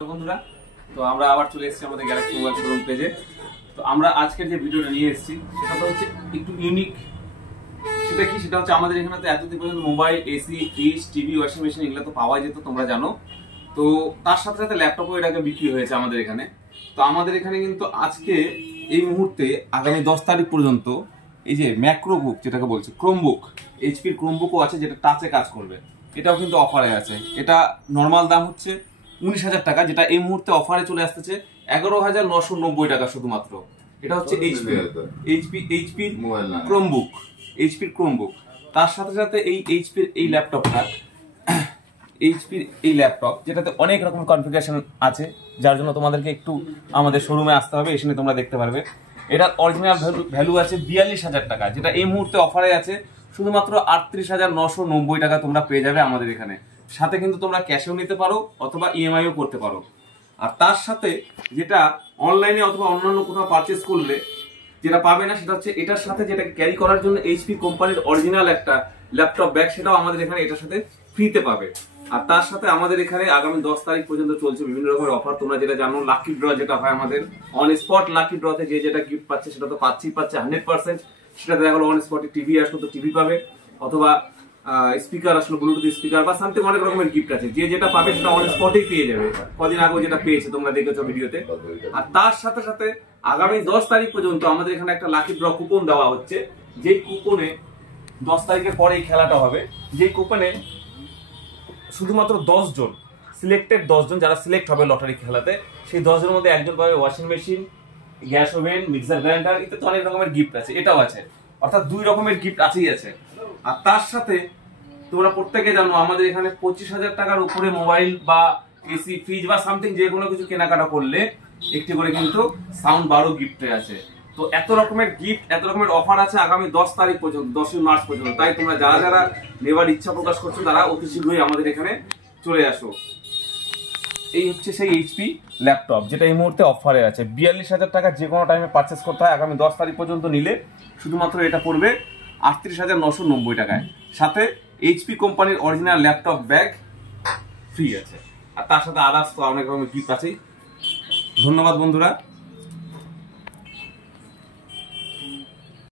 বন্ধুরা, তো আমরা আবার চলে এসেছি আমাদের গ্যালাক্সি মোবাইল শোরুম পেজে। তো আমরা আজকের যে ভিডিওটা নিয়ে এসেছি সেটা তো হচ্ছে একটু ইউনিক। সেটা হচ্ছে আমাদের এখানে তো এতদিন পর্যন্ত mobile, AC, fridge, TV, washing machine এগুলো তো পাওয়া যেত, তোমরা জানো। তো তার সাথে সাথে ল্যাপটপও এটাকে বিক্রি হয়েছে আমাদের এখানে। তো আমাদের এখানে কিন্তু আজকে এই মুহূর্তে আগামী 10 তারিখ পর্যন্ত এই যে ম্যাক্রোবুক যেটাকে বলছে ক্রোমবুক, এইচপির ক্রোমবুকও আছে যেটা টাচে কাজ করবে, এটাও কিন্তু অফারে আছে। এটা নর্মাল দাম হচ্ছে 19,000 টাকা, যেটা এই মুহূর্তে অফারে চলে আসতেছে 11,990 টাকা শুধুমাত্র। এটা হচ্ছে এইচপির ক্রোমবুক। তার সাথে সাথে এই এইচপির এই ল্যাপটপ যেটাতে অনেক রকম কনফিগারেশন আছে, যার জন্য তোমাদেরকে একটু আমাদের শোরুমে আসতে হবে, এসে তোমরা দেখতে পারবে। এটার অরিজিনাল ভ্যালু আছে 42,000 টাকা, যেটা এই মুহূর্তে অফারে আছে শুধুমাত্র 38,990 টাকা তোমরা পেয়ে যাবে আমাদের এখানে। সাথে কিন্তু তোমরা ক্যাশেও নিতে পারো অথবা ইএমআইও করতে পারো। আর তার সাথে যেটা অনলাইনে অথবা অন্যান্য কোথাও পারচেস করলে যেটা পাবে না, সেটা হচ্ছে এটার সাথে যেটা ক্যারি করার জন্য এইচপি কোম্পানির অরিজিনাল একটা ল্যাপটপ ব্যাগ, সেটাও আমাদের এখানে এটার সাথে ফ্রিতে পাবে। আর তার সাথে আমাদের এখানে আগামী 10 তারিখ পর্যন্ত চলছে বিভিন্ন রকমের অফার। তোমরা যেটা জানো, লাকি ড্র যেটা হয় আমাদের, অন স্পট লাকি ড্রতে যে যেটা গিফট পাচ্ছে সেটা তো পাচ্ছে 100%। সেটা দেখা গেলো অন স্পটে টিভি আসলো তো টিভি পাবে, অথবা স্পিকার আসলো, ব্লুটুথ স্পিকার বা সামথিং, অনেক রকমের গিফট আছে। যে যেটা পাবে সেটা অন স্পটেই পেয়ে যাবে। কদিন আগে যেটা পেয়েছে তোমরা দেখেছো ভিডিওতে। আর তার সাথে সাথে আগামী 10 তারিখ পর্যন্ত আমাদের এখানে একটা লাকি ড্র কুপন দেওয়া হচ্ছে। যে কুপনে 10 তারিখের পরে এই খেলাটা হবে, যে কুপনে শুধুমাত্র 10 জন সিলেক্টেড, 10 জন যারা সিলেক্ট হবে লটারি খেলাতে, সেই 10 জনের মধ্যে একজন পাবে washing machine, gas oven, mixer grinder, ইত্যাদি অনেক রকমের গিফট আছে। এটাও আছে, অর্থাৎ 2 রকমের গিফট আছেই আছে। আর তার সাথে তোমরা প্রত্যেকে জানো আমাদের এখানে 25,000 টাকার উপরে মোবাইল বা এসি, ফ্রিজ বা সামথিং যে কোনো কিছু কেনাকাটা করলে একটি করে কিন্তু সাউন্ড বারও গিফটে আছে। তো এত রকমের গিফট, এত রকমের অফার আছে আগামী 10 তারিখ পর্যন্ত, 10ই মার্চ পর্যন্ত। তাই তোমরা যারা যারা নেবার ইচ্ছা প্রকাশ করছো তারা অতি শীঘ্রই আমাদের এখানে চলে আসো। এই হচ্ছে সেই এইচপি ল্যাপটপ যেটা এই মুহূর্তে অফারে আছে। 42,000 টাকা যে কোনো টাইমে পারচেস করতে হয়। আগামী 10 তারিখ পর্যন্ত নিলে শুধুমাত্র এটা পড়বে 38,990 টাকায়। সাথে এইচপি কোম্পানির অরিজিনাল ল্যাপটপ ব্যাগ ফ্রি আছে। আর তার সাথে আদার্স তো অনেক রকমের গিফট আছেই। ধন্যবাদ বন্ধুরা।